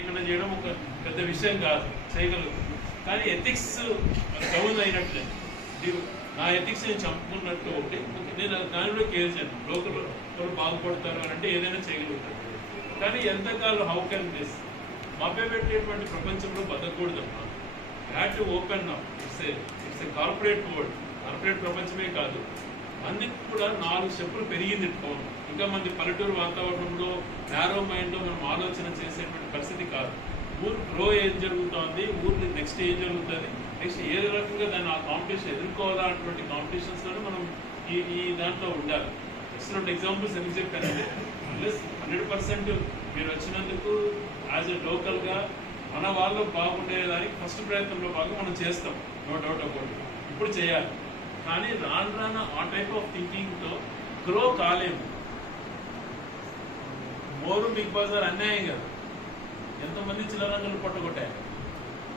ఇక్కడ చేయడం ఒక పెద్ద విషయం కాదు చేయగలుగుతాం కానీ ఎథిక్స్ డౌన్ అయినట్లే. నా ఎథిక్స్ నేను చంపుకున్నట్టు ఒకటి నేను దాని కూడా కేర్ చేయను. లోకల్ ఎవరు బాగుపడతారు అని అంటే ఏదైనా చేయగలుగుతారు. కానీ ఎంతకాలం హౌ కెన్ దిస్ మభ్య పెట్టేటువంటి ప్రపంచంలో బతకూడదమ్మా had to open it's it's a corporate world corporate ప్రపంచమే కాదు. మందికి కూడా నాలుగు స్టెప్పులు పెరిగింది పవన్. ఇంకా మంది పల్లెటూరు వాతావరణంలో నేరో మైండ్లో మనం ఆలోచన చేసేటువంటి పరిస్థితి కాదు. ఊరు గ్రో ఏం జరుగుతోంది ఊరికి నెక్స్ట్ ఏం జరుగుతుంది? నెక్స్ట్ ఏ రకంగా దాన్ని ఆ కాంపిటీషన్ ఎదుర్కోవాలా అటువంటి కాంపిటీషన్స్లో మనం ఈ ఈ దాంట్లో ఉండాలి. ఎక్సలెంట్ ఎగ్జాంపుల్స్ ఎందుకు చెప్పానంటే ప్లస్ హండ్రెడ్ పర్సెంట్ మీరు వచ్చినందుకు యాజ్ ఎ లోకల్గా మన వాళ్ళు బాగుండేదానికి ఫస్ట్ ప్రయత్నంలో బాగా మనం చేస్తాం. నో డౌట్ అబౌట్ ఇప్పుడు చేయాలి. కానీ రాను రాను ఆ టైప్ ఆఫ్ థింకింగ్తో గ్రో కాలేము మోరు బిగ్ బజార్ అన్యాయం కదా. ఎంతమంది చిల్లరంగులు పట్టుకొట్టాయి?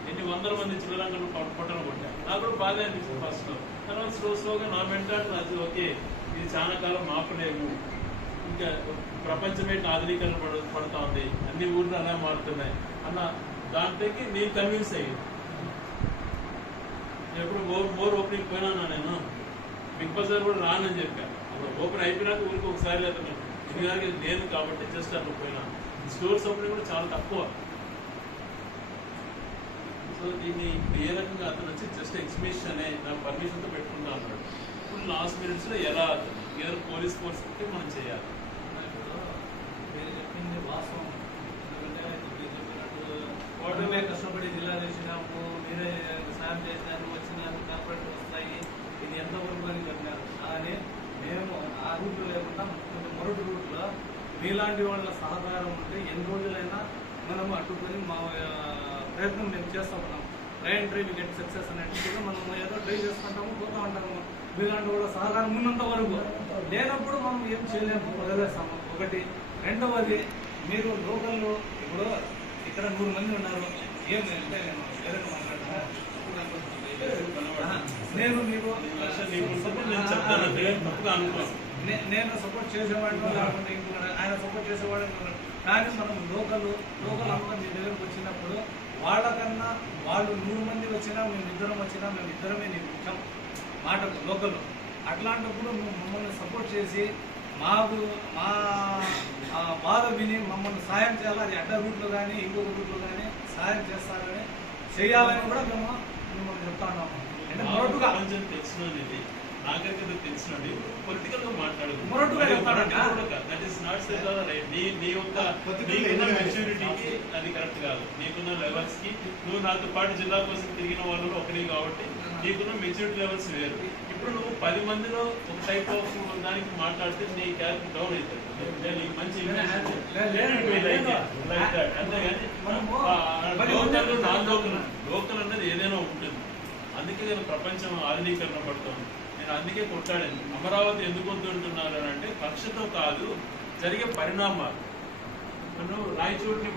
ఎన్ని వందల మంది చిల్లరంగులు పట్టలు కొట్టారు నాకు కూడా బాగా అనిపిస్తుంది ఫస్ట్ తర్వాత స్లో స్లోగా నా మెంటాలిటీ అది ఓకే ఇది చాలా కాలం మాపలేము ఇంకా ప్రపంచమే ఆధునీకరణ పడు ఉంది. అన్ని ఊర్లు అలా మారుతున్నాయి. అన్న దాంట్లోకి నేను కన్విన్స్ అయ్యింది ఎప్పుడు మోర్ మోర్ ఓపెనింగ్ పోయినా నేను? బిగ్ బజార్ కూడా రానని చెప్పాను అప్పుడు ఓపెన్ అయిపోయినాక ఊరికి ఒకసారి లేదు ఇది లేదు కాబట్టి జస్ట్ అట్లా పోయినా. స్టోర్స్ ఓపెనింగ్ కూడా చాలా తక్కువ. సో దీన్ని ఏ రకంగా అతను వచ్చి జస్ట్ ఎగ్జిబిషన్ అనే నాకు పర్మిషన్తో పెట్టుకుంటా అన్నాడు ఇప్పుడు లాస్ట్ మినిట్స్లో ఎలా అతను? పోలీస్ ఫోర్స్ పెట్టి మనం చేయాలి. మీరు చెప్పింది వాస్తవం. ఎందుకంటే చెప్పినట్టు కష్టపడి జిల్లా చేసినాము మీరే సాయం చేశారు వచ్చినారు కార్పొరేట్ వస్తాయి ఇది ఎంతవరకు అని చెప్పారు. కానీ మేము ఆ రూట్ లేకుండా కొంచెం మరొక రూట్లో మీలాంటి వాళ్ళ సహకారం ఉంటే ఎన్ని రోజులైనా మనం అడ్డుకొని మా ప్రయత్నం మేము చేస్తూ ఉన్నాం. Try and try get success అనేది మనం ఏదో ట్రై చేసుకుంటాము పోతూ ఉంటాము. మీలాంటి వాళ్ళ సహకారం ఉన్నంత వరకు లేనప్పుడు మనం ఏం చేయలేము వదిలేస్తాము ఒకటి. రెండవది మీరు లోకల్లో ఇప్పుడు ఇక్కడ నూరు మంది ఉన్నారు. ఏం అంటే నేను వేరే నేను మీకు నేను చెప్తాను తప్పుగా అనుకోను. నేను సపోర్ట్ చేసేవాడిని ఇంకొకరు ఆయన సపోర్ట్ చేసేవాడు ఇంకొకరు. కానీ మనం లోకల్ లోకల్ అంతా మీ దగ్గరకు వచ్చినప్పుడు వాళ్ళకన్నా వాళ్ళు నూరు మంది వచ్చినా మేము ఇద్దరం వచ్చినా మేము ఇద్దరమే నీకు ముఖ్యం. మాటకు లోకల్ అట్లాంటప్పుడు మమ్మల్ని సపోర్ట్ చేసి మాకు మా బాధ విని మమ్మల్ని సాయం చేయాలి. అది అడ్డ రూట్లో కానీ ఇంకొక రూట్లో కానీ సాయం చేస్తారని చేయాలని కూడా మేము మిమ్మల్ని చెప్తా ఉన్నాము. మొరటుగా ప్రపంచం తెలిసినది ఇది తెలిసినది పొలిటికల్గా మాట్లాడదు. మొరటుగా. దట్ ఈస్ నాట్ రైట్ నీ నీ యొక్క నీకున్న. మెచ్యూరిటీకి అది కరెక్ట్ కాదు. నీకున్న లెవెల్స్కి నువ్వు నాతో పాటు జిల్లా కోసం తిరిగిన వాళ్ళు ఒకటి కాబట్టి నీకున్న మెచ్యూరిటీ లెవెల్స్ వేరు. ఇప్పుడు నువ్వు పది మందిలో ఒక టైప్ ఆఫ్ దానికి మాట్లాడితే నీ క్యారెక్టర్ డౌన్ అవుతుంది. నేను మంచి. అంతేగాని లోకల్ లోకల్ అనేది ఏదైనా ఉంటుంది. అందుకే నేను ప్రపంచం ఆధునీకరణ పడుతుంది. నేను అందుకే కొట్లాడాను. అమరావతి ఎందుకు వద్దుంటున్నారు అని అంటే కక్షతో కాదు జరిగే పరిణామాలు. నన్ను రాయచోటిని